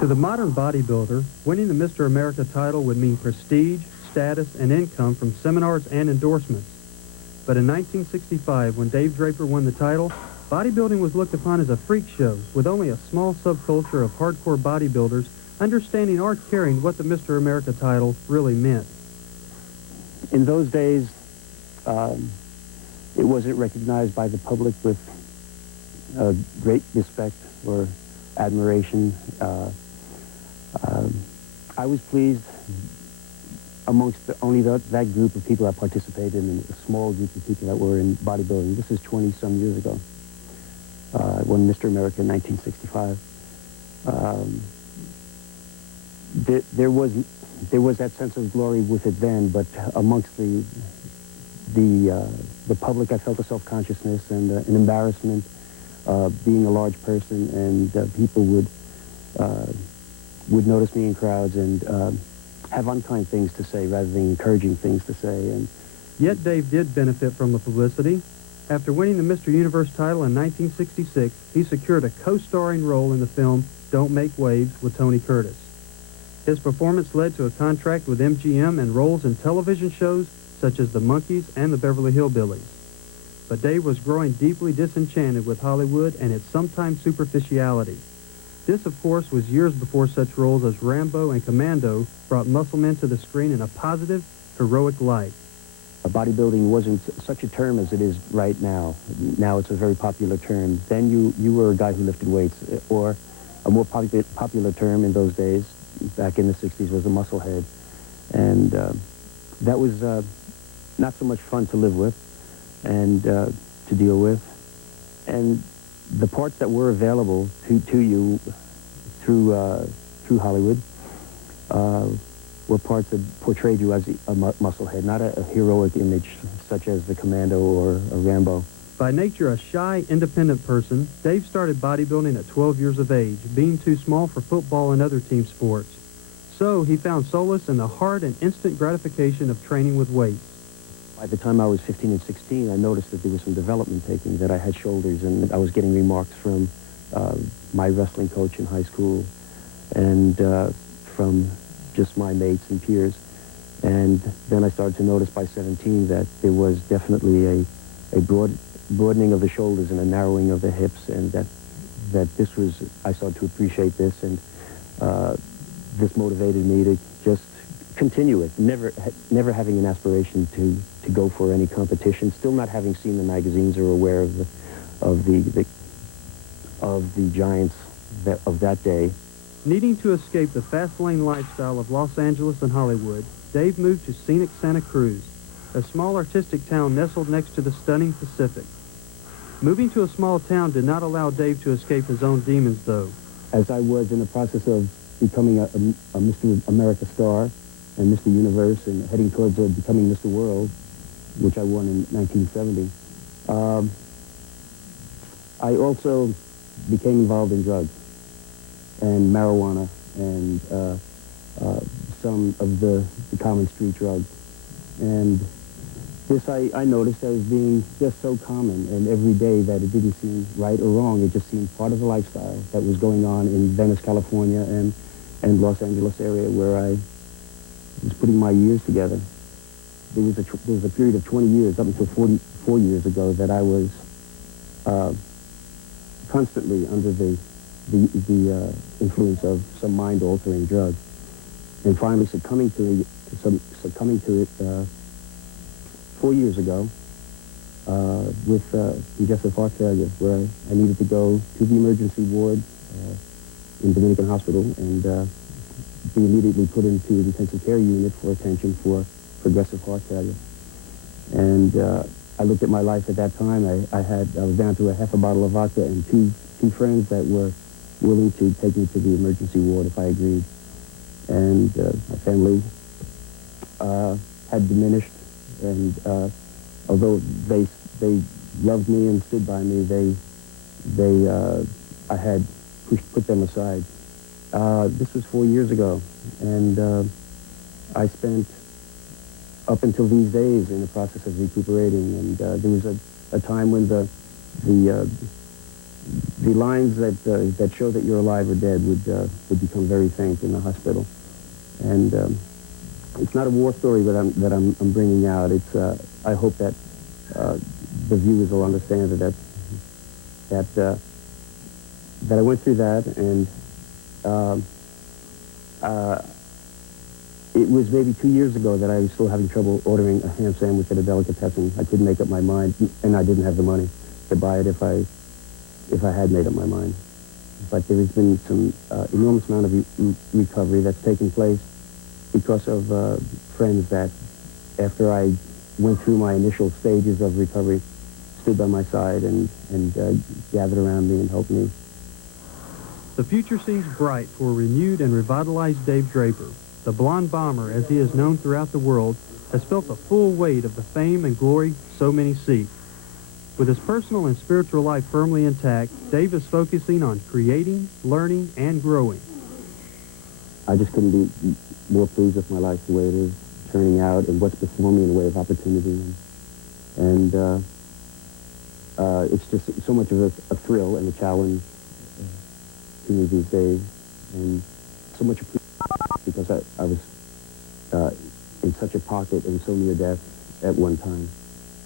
To the modern bodybuilder, winning the Mr. America title would mean prestige, status, and income from seminars and endorsements. But in 1965, when Dave Draper won the title, bodybuilding was looked upon as a freak show, with only a small subculture of hardcore bodybuilders understanding or caring what the Mr. America title really meant. In those days, it wasn't recognized by the public with great respect or admiration. I was pleased amongst only that group of people that participated in a small group of people that were in bodybuilding. This is 20-some years ago. I won Mr. America in 1965. There was that sense of glory with it then, but amongst the public, I felt a self-consciousness and an embarrassment, being a large person, and people would notice me in crowds and have unkind things to say rather than encouraging things to say. And yet Dave did benefit from the publicity. After winning the Mr. Universe title in 1966, he secured a co-starring role in the film Don't Make Waves with Tony Curtis. His performance led to a contract with MGM and roles in television shows such as The Monkees and the Beverly Hillbillies. But Dave was growing deeply disenchanted with Hollywood and its sometimes superficiality. This, of course, was years before such roles as Rambo and Commando brought muscle men to the screen in a positive, heroic light. Bodybuilding wasn't such a term as it is right now. Now it's a very popular term. Then you were a guy who lifted weights, or a more popular term in those days, back in the 60s, was a musclehead. And that was not so much fun to live with and to deal with. And the parts that were available to you through Hollywood were parts that portrayed you as a musclehead, not a heroic image such as the Commando or a Rambo. By nature a shy, independent person, Dave started bodybuilding at 12 years of age, being too small for football and other team sports. So he found solace in the hard and instant gratification of training with weights. By the time I was 15 and 16, I noticed that there was some development taking, that I had shoulders, and I was getting remarks from my wrestling coach in high school and from just my mates and peers. And then I started to notice by 17 that there was definitely a broadening of the shoulders and a narrowing of the hips, and that this was, I started to appreciate this, and this motivated me to just continue it, never having an aspiration to go for any competition, still not having seen the magazines or aware of the giants of that day. Needing to escape the fast-lane lifestyle of Los Angeles and Hollywood, Dave moved to scenic Santa Cruz, a small artistic town nestled next to the stunning Pacific. Moving to a small town did not allow Dave to escape his own demons, though. As I was in the process of becoming a Mr. America star and Mr. Universe and heading towards becoming Mr. World, which I won in 1970, I also became involved in drugs and marijuana and some of the common street drugs. And this I noticed as being just so common and everyday that it didn't seem right or wrong. It just seemed part of the lifestyle that was going on in Venice, California, and Los Angeles area, where I was putting my years together. There was a period of 20 years, up until 44 years ago, that I was constantly under the influence of some mind-altering drug, and finally succumbing to it 4 years ago with congestive heart failure, where I needed to go to the emergency ward in Dominican Hospital and be immediately put into an intensive care unit for attention for progressive heart failure. And I looked at my life at that time. I was down to a half a bottle of vodka and two friends that were willing to take me to the emergency ward if I agreed. And my family had diminished, and although they loved me and stood by me, I had put them aside. This was 4 years ago, and I spent up until these days in the process of recuperating. And there was a time when the the lines that show that you're alive or dead would become very faint in the hospital. And it's not a war story that I'm bringing out. It's I hope that the viewers will understand that I went through that, and it was maybe 2 years ago that I was still having trouble ordering a ham sandwich at a delicatessen. I couldn't make up my mind, and I didn't have the money to buy it if I had made up my mind. But there has been some enormous amount of recovery that's taken place because of friends that, after I went through my initial stages of recovery, stood by my side and gathered around me and helped me. The future seems bright for a renewed and revitalized Dave Draper. The blonde bomber, as he is known throughout the world, has felt the full weight of the fame and glory so many seek. With his personal and spiritual life firmly intact, Dave is focusing on creating, learning, and growing. I just couldn't be more pleased with my life the way it is turning out and what's before me in the way of opportunity. And it's just so much of a thrill and a challenge to me these days. And so much because I was in such a pocket and so near death at one time.